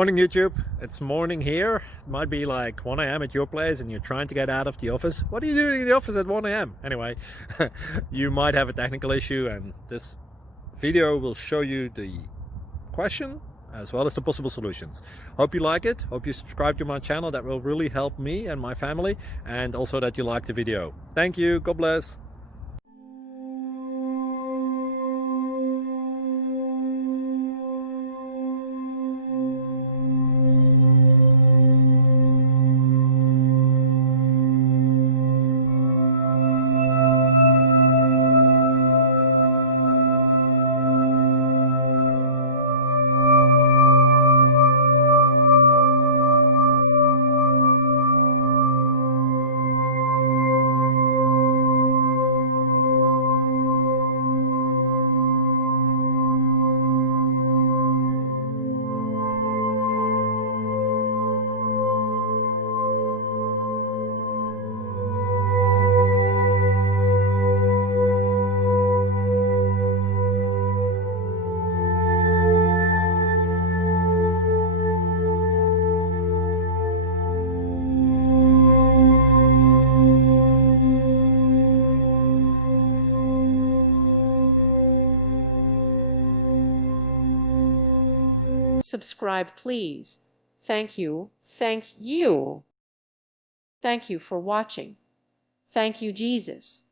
Morning YouTube, it's morning here. It might be like 1 a.m. at your place and you're trying to get out of the office. What are you doing in the office at 1 a.m.? Anyway, you might have a technical issue and this video will show you the question as well as the possible solutions. Hope you like it, hope you subscribe to my channel. That will really help me and my family, and also that you like the video. Thank you, God bless. Subscribe, please. Thank you. Thank you. Thank you for watching. Thank you, Jesus.